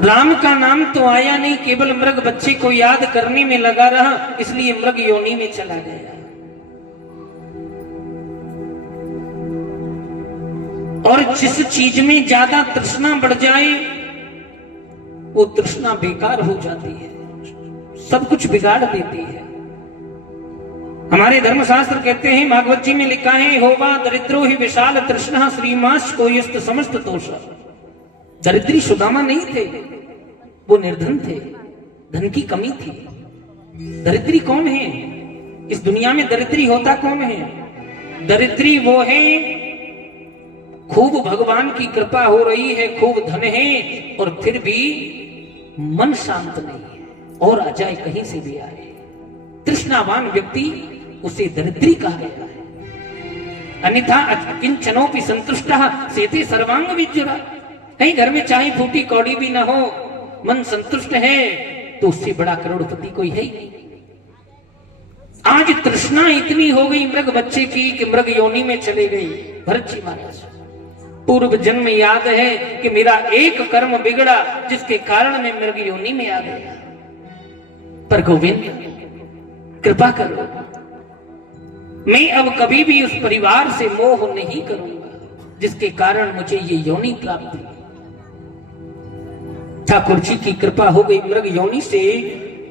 राम का नाम तो आया नहीं, केवल मृग बच्चे को याद करने में लगा रहा, इसलिए मृग योनि में चला गया। और जिस चीज में ज्यादा तृष्णा बढ़ जाए वो तृष्णा बेकार हो जाती है, सब कुछ बिगाड़ देती है। हमारे धर्मशास्त्र कहते हैं, भागवत जी में लिखा है, होवा दरिद्रो ही विशाल तृष्णा श्रीमाश को यस्त समस्त दोष। दरिद्री सुदामा नहीं थे, वो निर्धन थे, धन की कमी थी। दरिद्री कौन है इस दुनिया में? दरिद्री होता कौन है? दरिद्री वो है, खूब भगवान की कृपा हो रही है, खूब धन है और फिर भी मन शांत नहीं है, और आ जाए कहीं से भी आए। तृष्णावान व्यक्ति उसे दरिद्री कहा गया है। अन्यथा किंचनोपि संतुष्टः सेते सर्वांग विज्जरा। कहीं घर में चाहे फूटी कौड़ी भी ना हो, मन संतुष्ट है तो उससे बड़ा करोड़पति कोई है ही नहीं। आज तृष्णा इतनी हो गई मृग बच्चे की कि मृग योनि में चले गई। भरत जी महाराज, पूर्व जन्म याद है कि मेरा एक कर्म बिगड़ा जिसके कारण मैं मृग योनि में आ गया, पर गोविंद कृपा करो, मैं अब कभी भी उस परिवार से मोह नहीं करूंगा जिसके कारण मुझे ये योनि प्राप्त हुई। ठाकुर जी की कृपा हो गई, मृग योनि से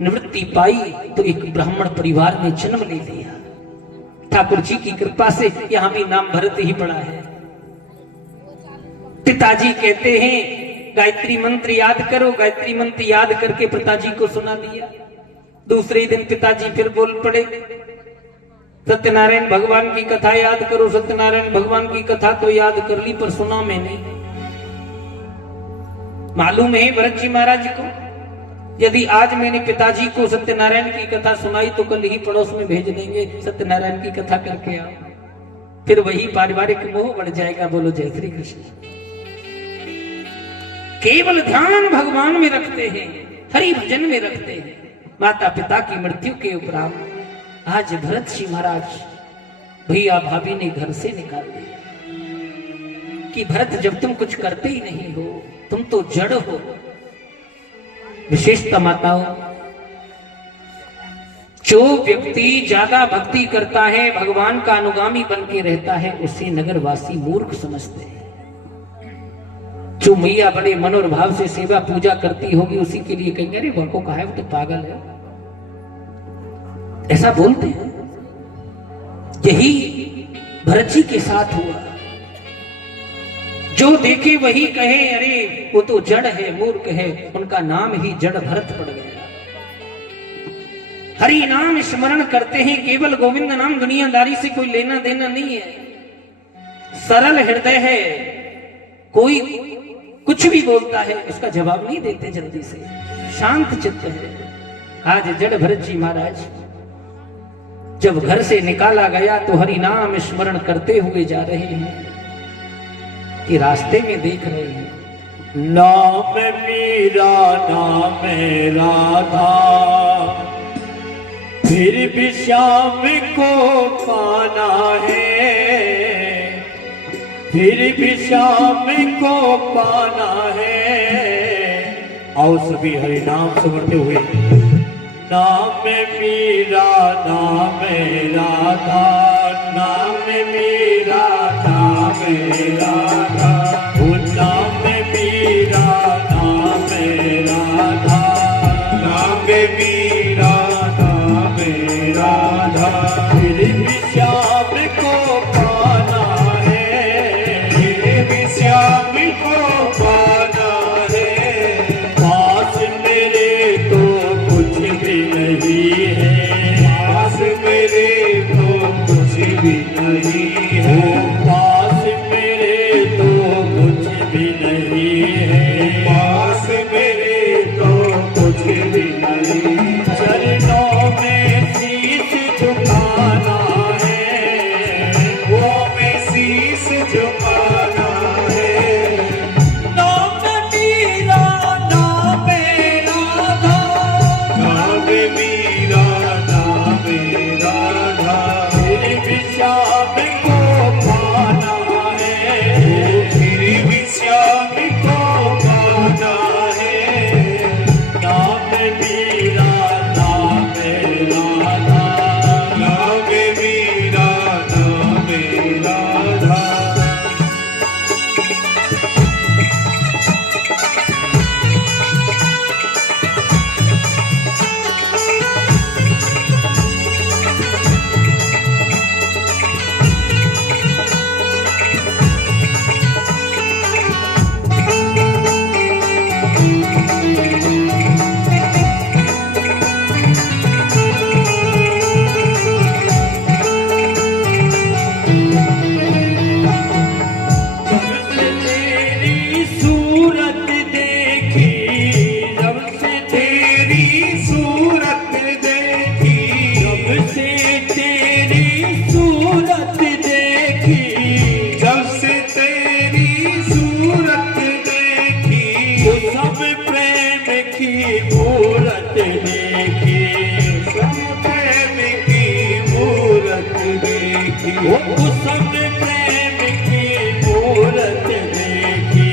निवृत्ति पाई तो एक ब्राह्मण परिवार में जन्म ले लिया। ठाकुर जी की कृपा से यहां भी नाम भरत ही पड़ा है। पिताजी कहते हैं गायत्री मंत्र याद करो, गायत्री मंत्र याद करके पिताजी को सुना दिया। दूसरे दिन पिताजी फिर बोल पड़े, सत्यनारायण भगवान की कथा याद करो। सत्यनारायण भगवान की कथा तो याद कर ली, पर सुना मैंने। मालूम है भरत जी महाराज को, यदि आज मैंने पिताजी को सत्यनारायण की कथा सुनाई तो कल ही पड़ोस में भेज देंगे, सत्यनारायण की कथा करके आओ। फिर वही पारिवारिक मोह बढ़ जाएगा। बोलो जय श्री कृष्ण। केवल ध्यान भगवान में रखते हैं, हरि भजन में रखते हैं। माता पिता की मृत्यु के उपरांत आज भरत जी महाराज भैया भाभी ने घर से निकाल दिया कि भरत, जब तुम कुछ करते ही नहीं हो, तुम तो जड़ हो। विशेषता माताओं, जो व्यक्ति ज्यादा भक्ति करता है, भगवान का अनुगामी बन के रहता है, उसे नगरवासी मूर्ख समझते हैं। जो मैया बड़े मनोर भाव से सेवा पूजा करती होगी, उसी के लिए कहेंगे अरे वो को कहा है, वो तो पागल है, ऐसा बोलते हैं। यही भरत जी के साथ हुआ। जो देखे वही कहे अरे वो तो जड़ है, मूर्ख है, उनका नाम ही जड़ भरत पड़ गया। हरि नाम स्मरण करते हैं, केवल गोविंद नाम, दुनियादारी से कोई लेना देना नहीं है। सरल हृदय है, कोई कुछ भी बोलता है उसका जवाब नहीं देते जल्दी से, शांत चित्त है। आज जड़ भरत जी महाराज जब घर से निकाला गया तो हरि नाम स्मरण करते हुए जा रहे हैं कि रास्ते में देख रहे हैं, नाम मीरा नाम राधा, फिर भी श्याम को पाना है, फिर भी श्याम को पाना है। आओ सभी हरि नाम सुनते हुए, नाम मीरा नाम राधा, नाम मीरा नाम राधा, नाम मीरा नाम राधा, नाम मीरा नाम राधा, फिर भी श्याम को पाना है, फिर भी श्याम को पाना है। पास मेरे तो कुछ भी नहीं है, पास मेरे तो कुछ भी नहीं है, पास मेरे तो सूरत देखी, जब से तेरी सूरत देखी, जब से तेरी सूरत देखी, जब से तेरी सूरत देखी, वो सब प्रेम की मूरत देखी, सब प्रेम की मूरत देखी, वो सब प्रेम की मूरत देखी,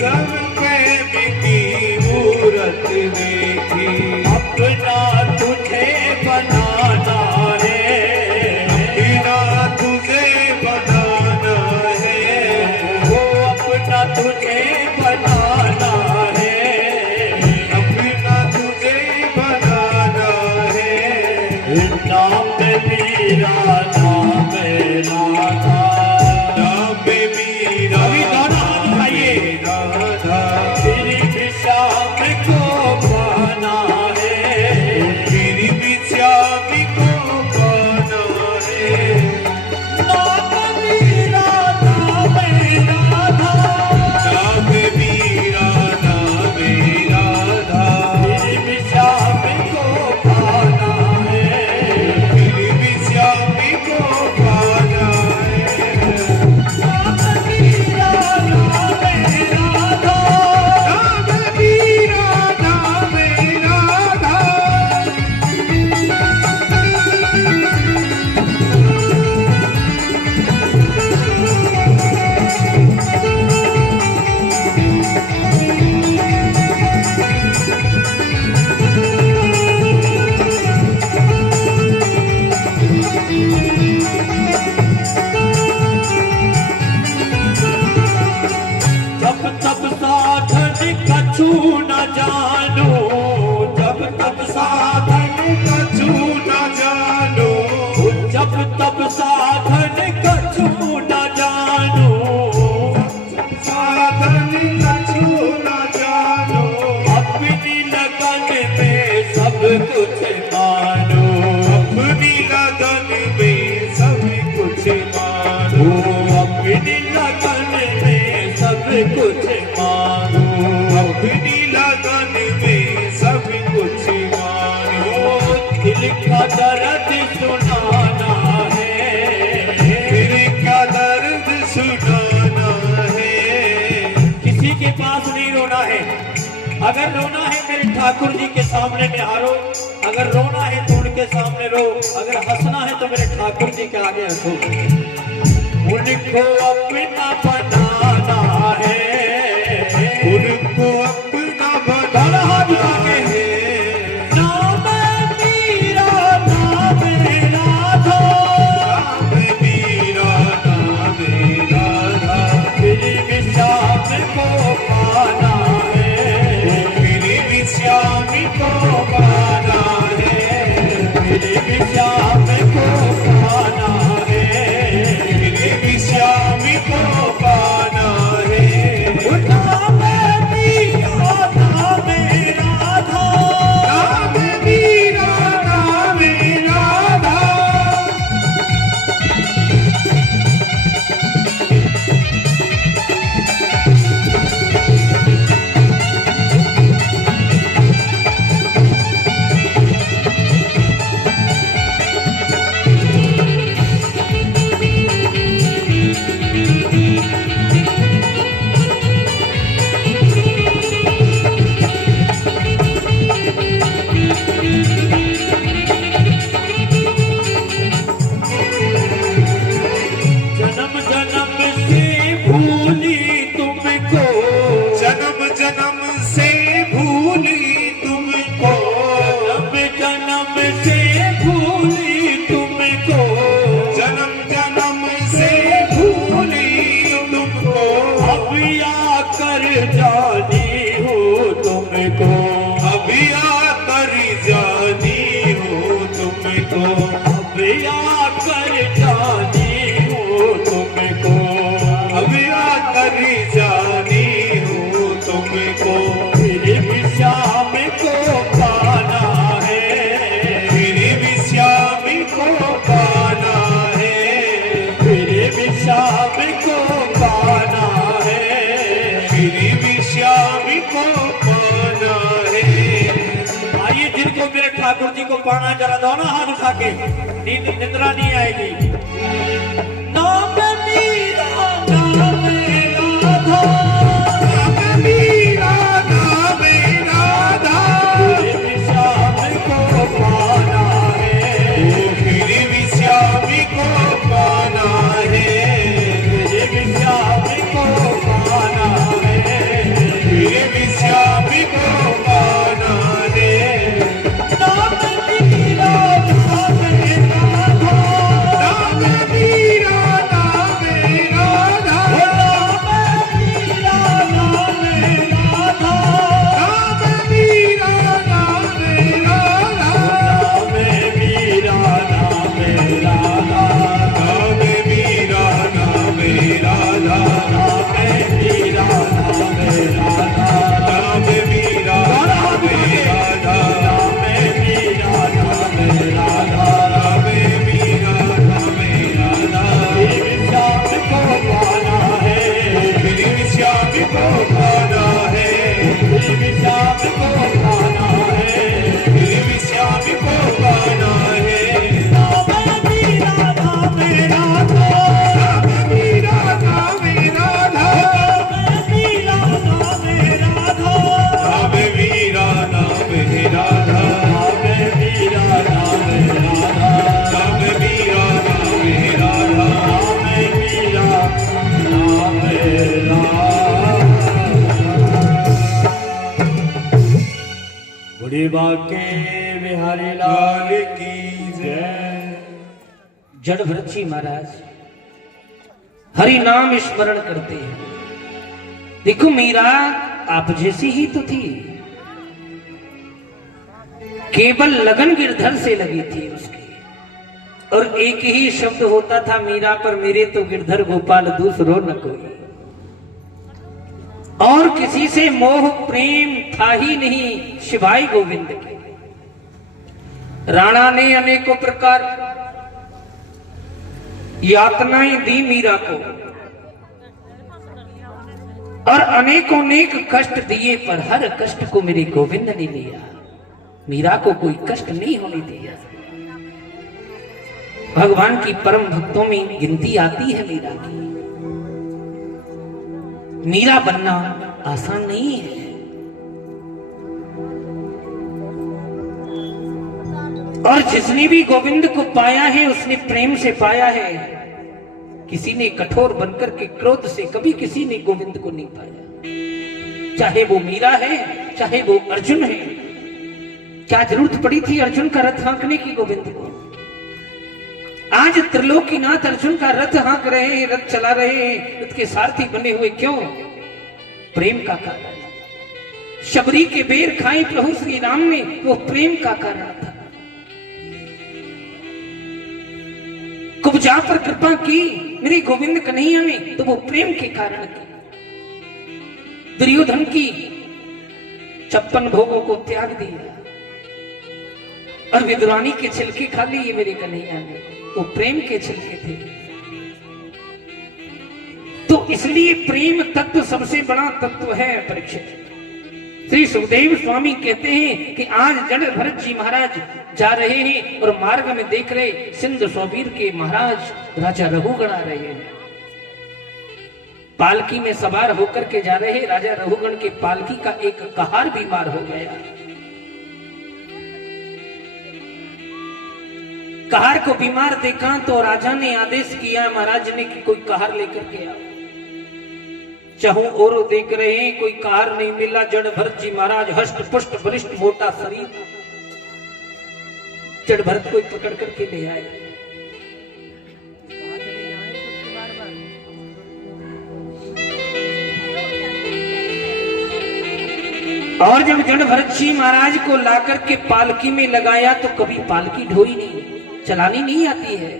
सब प्रेम की मूरत देखी। अपना तुझे बनाना है, अपना तुझे बनाना है, वो अपना तुझे बनाना है, अपना तुझे बनाना है। नाम मेरा नाम राधा, नाम मेरा अभी गाना उठाइए, राधा तेरी शाम को पाना है, तेरी शाम को पाना है। नाम मेरा नाम राधा, नाम मेरा नाम राधा तेरी शाम को पाना है, तेरी शाम को पाना है। नाम मेरा नाम राधा, नाम मेरा नाम राधा। जब तब साधन कछु न जानो, जब तब साधन कछु न जानो, जब तब साधन कछु न जानो, साधन कछु न जानो, अपनी लगन में सब कुछ मानो, अपनी लगन में सब कुछ मानो, अपनी लगन में सब कुछ मानो, अपनी लगन में सब कुछ मानो। दिल का दर्द सुनाना है, दिल का दर्द सुनाना है। किसी के पास नहीं रोना है, अगर रोना है मेरे ठाकुर जी के सामने निहारो, अगर रोना है तो उनके सामने रो, अगर हंसना है तो मेरे ठाकुर जी के आगे हंसो। उनको अपना बनाना है, उनको अपना बनाना है। नाम मेरा नाम राधा, नाम मेरा नाम राधा तेरी शाम को पाना है, तेरी शाम को पाना है, तेरी शाम को पाना है, तेरी शाम को पाना है। नाम मेरा नाम राधा, नाम मेरा नाम राधा। जन्म जन्म से भूली तुमको, जन्म जन्म से भूली तुमको, जन्म जन्म से भूली तुमको, जन्म जन्म से भूली तुमको। अब आकर जानी हो तुमको, अब आकर जानी हो तुमको, अब आकर जानी हो तुमको, अब आकर जानी हो तुमको। फिर भी शाम को पाना है, फिर भी शाम को पाना है, फिर भी शाम को पाना है, फिर को पाना है। आइए, जिनको मेरे ठाकुर जी को पाना, जरा दो ना हाथ उठा के, नींद निद्रा नहीं आएगी। नाम मीरा नाम राधा, नाम मीरा नाम राधा, फिर श्याम को पाना है, फिर भी श्याम को पाना है, फिर भी श्याम को पाना है, फिर भी श्याम को पाना है। नाम मीरा नाम राधा, नाम मीरा नाम राधा, नाम मीरा नाम राधा, नाम मीरा नाम राधा, नाम मीरा नाम राधा, नाम मीरा नाम राधा, नाम मीरा नाम राधा, नाम मीरा नाम राधा, नाम मीरा नाम राधा, नाम मीरा नाम राधा। फिर श्याम को पाना है, फिर श्याम को पाना है, फिर श्याम को पाना है। नाम मीरा नाम राधा, नाम मीरा नाम राधा, नाम मीरा नाम राधा, नाम मीरा नाम राधा, नाम मीरा नाम राधा, नाम मीरा नाम राधा, नाम मीरा नाम राधा। बड़े बाके बिहारी लाल की जय। जड़ भरत जी महाराज हरि नाम स्मरण करते हैं। देखो मीरा आप जैसी ही तो थी, केवल लगन गिरधर से लगी थी उसकी, और एक ही शब्द होता था मीरा पर, मेरे तो गिरधर गोपाल दूसरो न कोई। और किसी से मोह प्रेम था ही नहीं शिवाय गोविंद के। राणा ने अनेकों प्रकार यातनाएं दी मीरा को, और अनेकों अनेक कष्ट दिए, पर हर कष्ट को मेरे गोविंद ने लिया। मीरा को कोई कष्ट नहीं होने दिया। भगवान की परम भक्तों में गिनती आती है मीरा की। मीरा बनना आसान नहीं है। और जिसने भी गोविंद को पाया है उसने प्रेम से पाया है। किसी ने कठोर बनकर के क्रोध से कभी किसी ने गोविंद को नहीं पाया। चाहे वो मीरा है, चाहे वो अर्जुन है। क्या जरूरत पड़ी थी अर्जुन का रथ हाँकने की गोविंद को? आज त्रिलोकीनाथ अर्जुन का रथ हाँक रहे हैं, रथ चला रहे हैं, रथ के सारथी बने हुए। क्यों? प्रेम का कारण। शबरी के बेर खाए प्रभु श्री राम ने, वो प्रेम का कारण था। कुब्जा पर कृपा की मेरे गोविंद कन्हैया ने, तो वो प्रेम के कारण की। दुर्योधन की 56 भोगों को त्याग दिया और विदुरानी के छिलके खा लिए मेरे कन्हैया ने, वो प्रेम के छिलके थे। तो इसलिए प्रेम तत्व सबसे बड़ा तत्व है परीक्षित। श्री सुखदेव स्वामी कहते हैं कि आज जड़ भरत जी महाराज जा रहे हैं और मार्ग में देख रहे सिंध सौबीर के महाराज राजा रघुगण आ रहे हैं। पालकी में सवार होकर के जा रहे राजा रघुगण के पालकी का एक कहार बीमार हो गया। कहार को बीमार देखा तो राजा ने आदेश किया महाराज ने कि कोई कहार लेकर के आओ। चाहूं और देख रहे हैं कोई कहार नहीं मिला। जड़ भरत जी महाराज हष्ट पुष्ट बलिष्ठ मोटा शरीर, जड़ भरत को पकड़ करके ले आए। और जब जड़ भरत जी महाराज को लाकर के पालकी में लगाया तो कभी पालकी ढोई नहीं, चलानी नहीं आती है।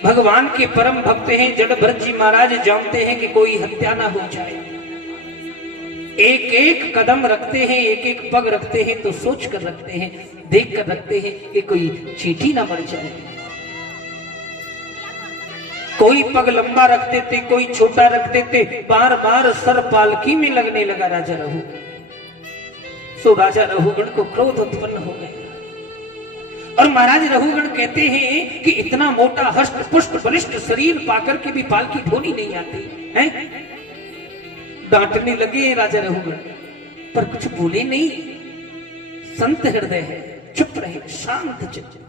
भगवान के परम भक्त हैं जड़ भरत जी महाराज, जानते हैं कि कोई हत्या ना हो जाए। एक एक कदम रखते हैं, एक एक पग रखते हैं तो सोच कर रखते हैं, देख कर रखते हैं कि कोई चींटी ना मर जाए, कोई पग लंबा रखते थे, कोई छोटा रखते थे, बार बार सर पालकी में लगने लगा राजा रघुगण। सो राजा रघुगण को क्रोध उत्पन्न हो गया और महाराज रघुगण कहते हैं कि इतना मोटा हष्ट पुष्ट बलिष्ठ शरीर पाकर के भी पालकी ढोनी नहीं आती है। डांटने लगे राजा रघुगण, पर कुछ बोले नहीं। संत हृदय है, चुप रहे, शांत चित्त।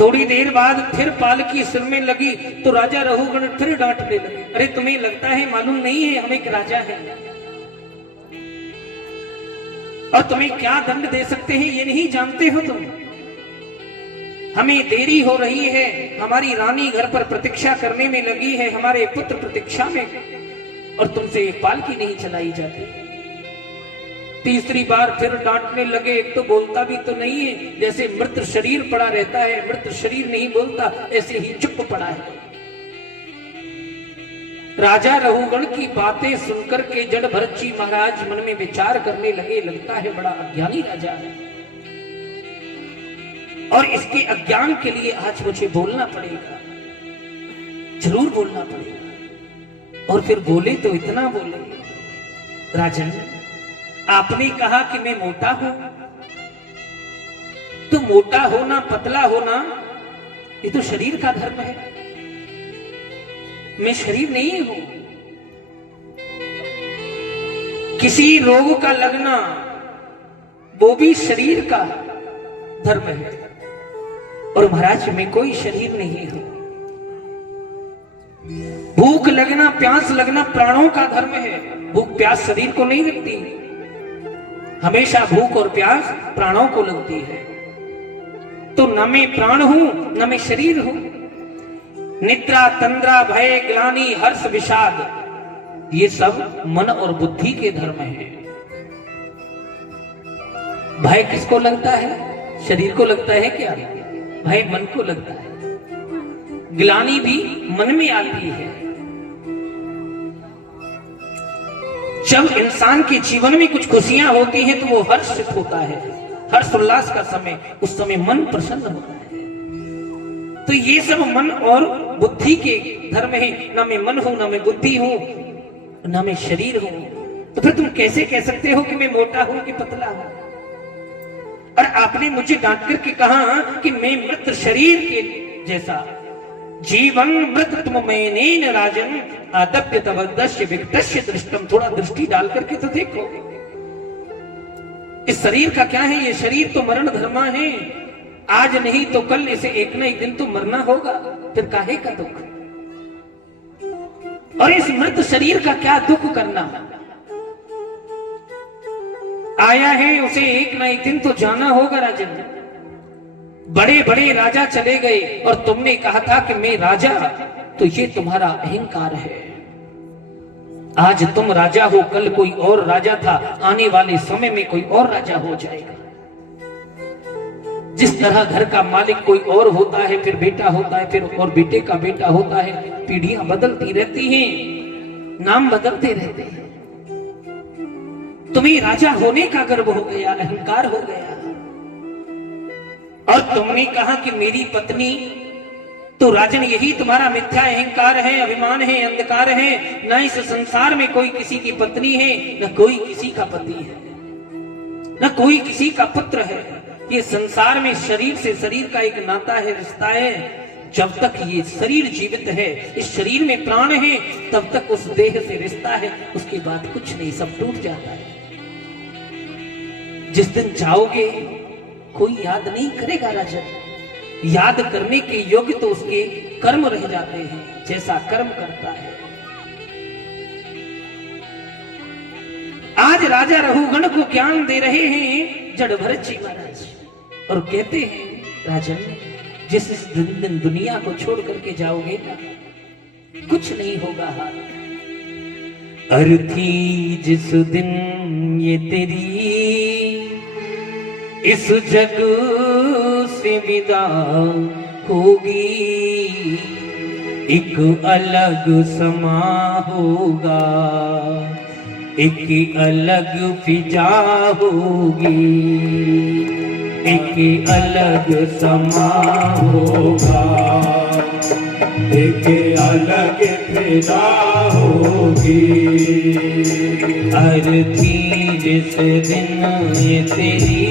थोड़ी देर बाद फिर पालकी सिर में लगी तो राजा रघुगण फिर डांटने लगे, अरे तुम्हें लगता है मालूम नहीं है हम एक राजा हैं और तुम्हें क्या दंड दे सकते हैं ये नहीं जानते हो तुम। हमें देरी हो रही है, हमारी रानी घर पर प्रतीक्षा करने में लगी है, हमारे पुत्र प्रतीक्षा में, और तुमसे पालकी नहीं चलाई जाती। तीसरी बार फिर डांटने लगे। एक तो बोलता भी तो नहीं है, जैसे मृत शरीर पड़ा रहता है, मृत शरीर नहीं बोलता, ऐसे ही चुप पड़ा है। राजा रघुगण की बातें सुनकर के जड़ भरत जी महाराज मन में विचार करने लगे, लगता है बड़ा अज्ञानी राजा है और इसके अज्ञान के लिए आज मुझे बोलना पड़ेगा, जरूर बोलना पड़ेगा। और फिर बोले तो इतना बोले, राजन आपने कहा कि मैं मोटा हूं, तो मोटा होना पतला होना ये तो शरीर का धर्म है, मैं शरीर नहीं हूं। किसी रोग का लगना वो भी शरीर का धर्म है और महाराज मैं कोई शरीर नहीं हूं। भूख लगना, प्यास लगना प्राणों का धर्म है, भूख प्यास शरीर को नहीं लगती, हमेशा भूख और प्यास प्राणों को लगती है। तो न मैं प्राण हूं न मैं शरीर हूं। निद्रा, तंद्रा, भय, ग्लानि, हर्ष, विषाद ये सब मन और बुद्धि के धर्म है। भय किसको लगता है? शरीर को लगता है क्या? भय मन को लगता है। ग्लानि भी मन में आती है। जब इंसान के जीवन में कुछ खुशियां होती हैं तो वो हर्षित होता है, हर्ष उल्लास का समय, उस समय मन प्रसन्न होता है। तो ये सब मन और बुद्धि के धर्म है। ना मैं मन हूं, ना मैं बुद्धि हूं, ना मैं शरीर हूं। तो फिर तुम कैसे कह सकते हो कि मैं मोटा हूं कि पतला हूं? और आपने मुझे डांट करके कहा कि मैं मृत शरीर के जैसा। जीवन मृत तुम मैंने राजन आदप्य तवदस्य विक्तस्य दृष्टम। थोड़ा दृष्टि डाल करके तो देखो, इस शरीर का क्या है? ये शरीर तो मरण धर्मा है, आज नहीं तो कल इसे एक न एक दिन तो मरना होगा, फिर काहे का दुख? और इस मृत शरीर का क्या दुख करना? आया है उसे एक न एक दिन तो जाना होगा राजन। बड़े बड़े राजा चले गए और तुमने कहा था कि मैं राजा, तो ये तुम्हारा अहंकार है। आज तुम राजा हो, कल कोई और राजा था, आने वाले समय में कोई और राजा हो जाएगा। जिस तरह घर का मालिक कोई और होता है, फिर बेटा होता है, फिर और बेटे का बेटा होता है, पीढ़ियां बदलती रहती हैं, नाम बदलते रहते हैं। तुम्हें राजा होने का गर्व हो गया, अहंकार हो गया। और तुमने कहा कि मेरी पत्नी, तो राजन यही तुम्हारा मिथ्या अहंकार है, अभिमान है, अंधकार है। न इस संसार में कोई किसी की पत्नी है, न कोई किसी का पति है, न कोई किसी का पुत्र है। ये संसार में शरीर से शरीर का एक नाता है, रिश्ता है। जब तक ये शरीर जीवित है, इस शरीर में प्राण है, तब तक उस देह से रिश्ता है। उसके बाद कुछ नहीं, सब टूट जाता है। जिस दिन जाओगे कोई याद नहीं करेगा राजन। याद करने के योग्य तो उसके कर्म रह जाते हैं, जैसा कर्म करता है। आज राजा रघुगण को ज्ञान दे रहे हैं जड़ भरत जी महाराज और कहते हैं, राजन जिस दिन दुनिया को छोड़ करके जाओगे ना, कुछ नहीं होगा हाल। अर्थी जिस दिन ये तेरी इस जग से विदा होगी, एक अलग समा होगा, एक अलग फिजा होगी। एक अलग समा होगा, एक अलग फिजा होगी। अर्थी जिस दिन ये तेरी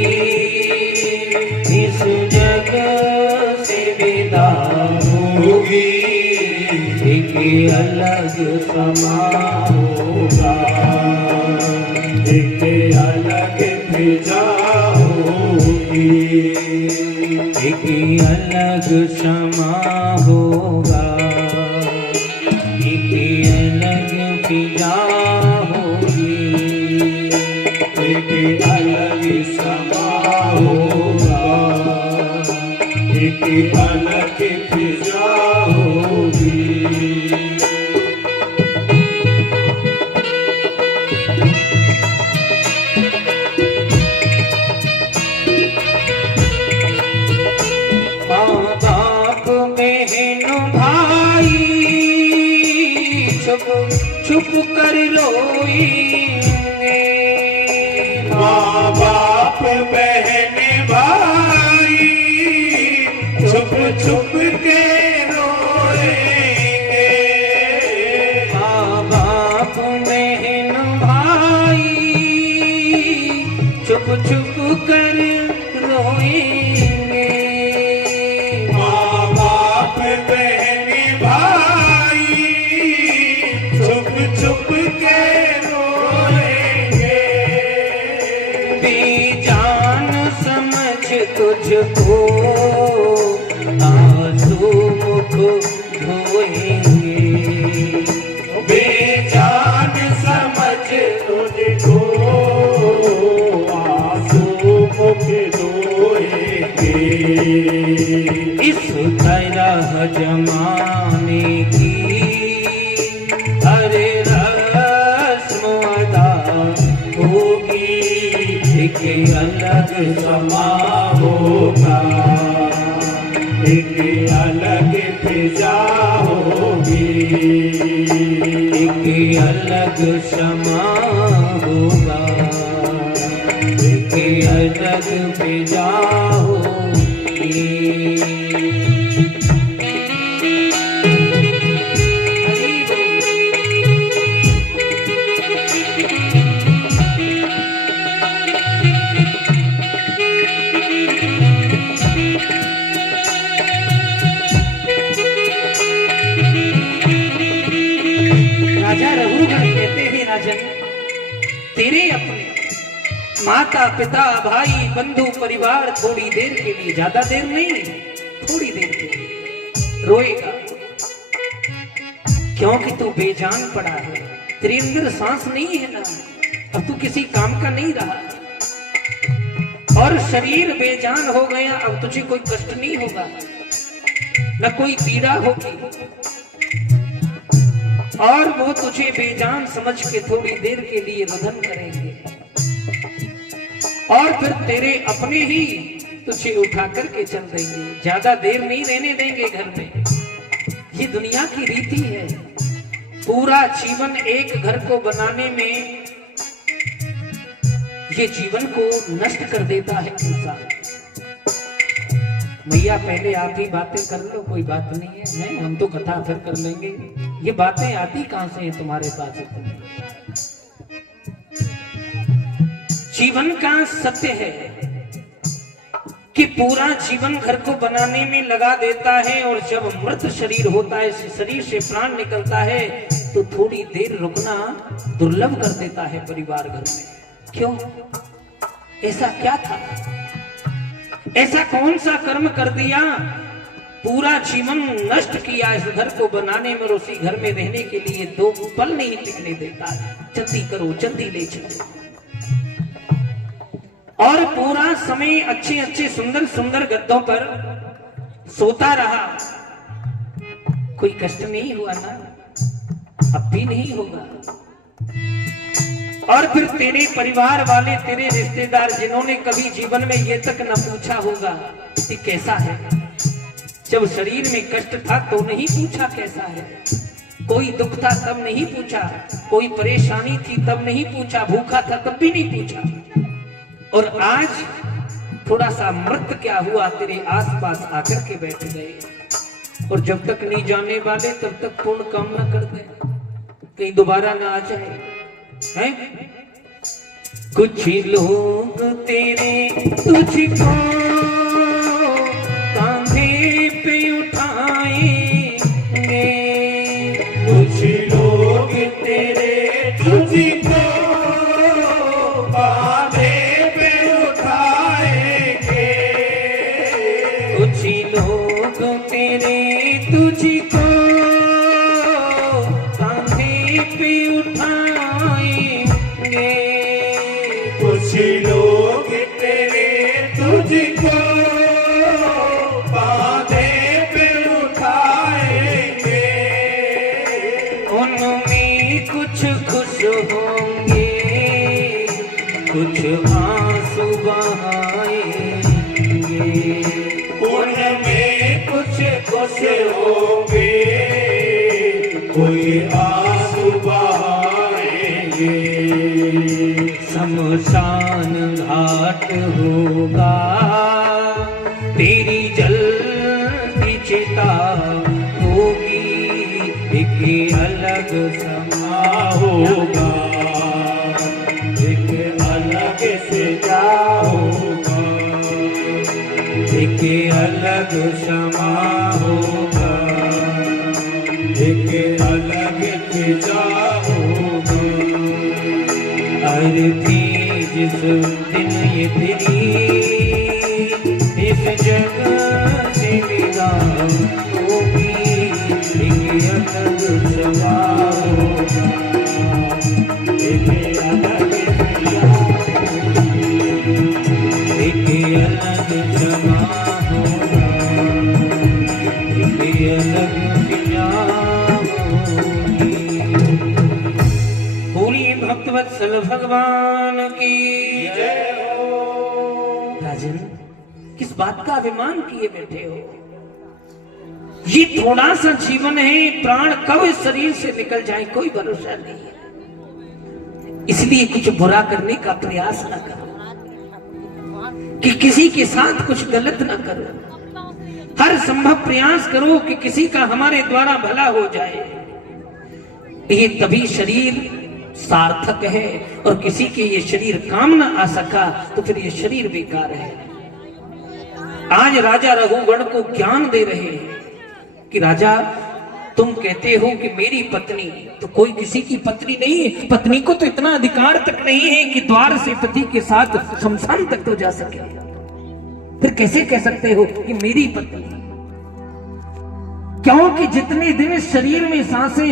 इस जग से विदा होगी, एक अलग समा होगा, एक अलग फिजा होगी। एक अलग क्षमा होगा, एक अलग फिजा होगी, एक अलग समा होगा, एक अलग फिजा होगी। माँ बाप बहन भाई छुप छुप कर रोएंगे, माँ बाप बहन भाई छुप छुप के रोएंगे। माँ बाप बहन भाई छुप छुप कर रोएंगे, माँ बाप बहन भाई छुप छुप के रोएंगे। बेजान समझ तुझको आंसू मुख धोएंगे, बेजान समझ तुझको आंसू मुख धोएंगे। इस तरह जमाने की अरे रस्म अदा होगी, एक अलग समा होगा, एक अलग फिजा होगी। एक अलग क्षमा होगा, एक अलग फिजा होगी। हरि बोल। राजा रघुगण कहते हैं राजन, तेरे अपने माता पिता भाई बंधु परिवार थोड़ी देर के लिए, ज्यादा देर नहीं, थोड़ी देर के लिए रोएगा, क्योंकि तू बेजान पड़ा है, तेरे अंदर सांस नहीं है ना, अब तू किसी काम का नहीं रहा, और शरीर बेजान हो गया, अब तुझे कोई कष्ट नहीं होगा, न कोई पीड़ा होगी, और वो तुझे बेजान समझ के थोड़ी देर के लिए रुदन करेंगे, और फिर तेरे अपने ही तुझे उठा करके चल देंगे, ज्यादा देर नहीं रहने देंगे घर में। ये दुनिया की रीति है, पूरा जीवन एक घर को बनाने में ये जीवन को नष्ट कर देता है इंसान। भैया पहले आप ही बातें कर लो, कोई बात नहीं है, हम तो कथा फिर कर लेंगे। ये बातें आती कहां से हैं तुम्हारे पास इतनी? जीवन का सत्य है कि पूरा जीवन घर को बनाने में लगा देता है, और जब मृत शरीर होता है, शरीर से प्राण निकलता है, तो थोड़ी देर रुकना दुर्लभ कर देता है परिवार घर में। क्यों? ऐसा क्या था? ऐसा कौन सा कर्म कर दिया, पूरा जीवन नष्ट किया इस घर को बनाने में, और उसी घर में रहने के लिए 2 पल नहीं टिकने देता। जल्दी करो, जल्दी ले चलो, और पूरा समय अच्छे अच्छे सुंदर सुंदर गद्दों पर सोता रहा, कोई कष्ट नहीं हुआ ना, अब भी नहीं होगा। और फिर तेरे परिवार वाले, तेरे रिश्तेदार, जिन्होंने कभी जीवन में ये तक न पूछा होगा कि कैसा है, जब शरीर में कष्ट था तो नहीं पूछा कैसा है, कोई दुख था तब नहीं पूछा, कोई परेशानी थी तब नहीं पूछा, भूखा था तब भी नहीं पूछा, और आज थोड़ा सा मृत क्या हुआ, तेरे आसपास आकर के बैठ गए, और जब तक नहीं जाने वाले तब तक पूर्ण कामना कर दे, कहीं दोबारा ना आ जाए। हैं? कुछ लोग तेरे तुझको कांधे पे उठाएंगे, कुछ लोग तेरे तुझको कांधे पे उठाएंगे, कुछ लोग तेरे तुझको कांधे पे उठाएंगे, कुछ लोग तेरे तुझको कांधे पे उठाएंगे, उनमें कुछ खुश होंगे, कुछ आंसू बहाएंगे, उनमें कुछ खुश होंगे, कोई आंसू बहाएंगे, शमशान घाट होगा, तेरी जलती चिता होगी, एक अलग समा होगा, एक अलग से जाओगा, एक अलग समा होगा, एक अलग से जाओगा, अर्थी जिस दिन ये फिरी इस जगह से विदा होगी, एक अलग समा होगा, एक अलग से जाओगा, एक अलग समा होगा, एक अलग सिया होगी। बोलिए भक्तवत्सल भगवान की जय हो। राजन, किस बात का अभिमान किए बैठे हो? ये थोड़ा सा जीवन है, प्राण कब इस शरीर से निकल जाए कोई भरोसा नहीं है, इसलिए कुछ बुरा करने का प्रयास न करो, कि किसी के साथ कुछ गलत न करो, हर संभव प्रयास करो कि किसी का हमारे द्वारा भला हो जाए। ये तभी शरीर सार्थक है, और किसी के ये शरीर काम न आ सका तो फिर ये शरीर बेकार है। आज राजा रघुगण को ज्ञान दे रहे हैं कि राजा, तुम कहते हो कि मेरी पत्नी, तो कोई किसी की पत्नी नहीं है, पत्नी को तो इतना अधिकार तक नहीं है कि द्वार से पति के साथ शमशान तक तो जा सके, फिर कैसे कह सकते हो कि मेरी पत्नी? क्योंकि जितने दिन शरीर में सांसें